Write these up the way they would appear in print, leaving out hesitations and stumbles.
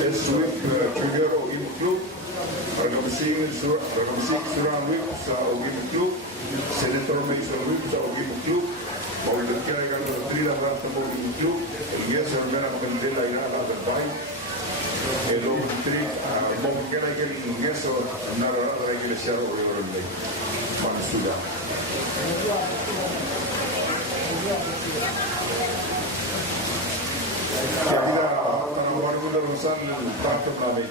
السويق تريجر وقيم كلوب رقم 6 سوران ويبس وقيم كلوب سيناتور ميسون ويبس وقيم كلوب وإذا كان يقالوا تريلا راتب وقيم كلوب اليسر من بندلا إلى هذا الباي لو تري ممكن كان يقال اليسر نرى رجل الشارع ويورم لي مع السودان Kira tanam baru dalam partai kami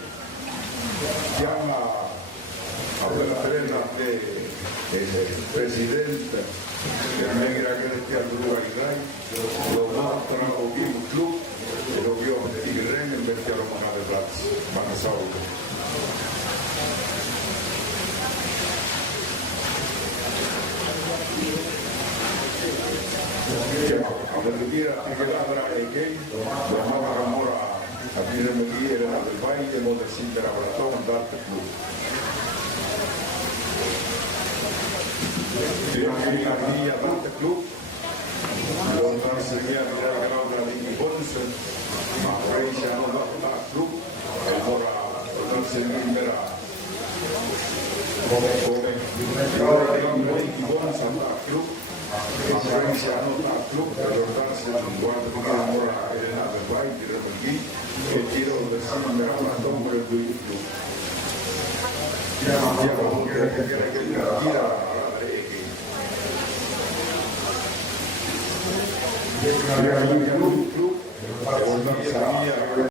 yang apabila terlihat presiden yang mengira-ngira tiap dua hari lomba tanam ogi klub ogi menjadi keren yang berjalan mengalir berat bangsa itu. Apabila kita berada bersama Ramora, apabila mengira dalam berbagai modal sinter aparatur dan teknologi. Dengan ini apa teknologi? Lomba sekian kalau dari bonus, maka insya Allah teknologi, Ramora dan sinter kalau dari bonus sama teknologi. Indonesia klub derrotarse cuando Ramora era del Bay de Rebeldí que quiero decir me mató por el club ya como que club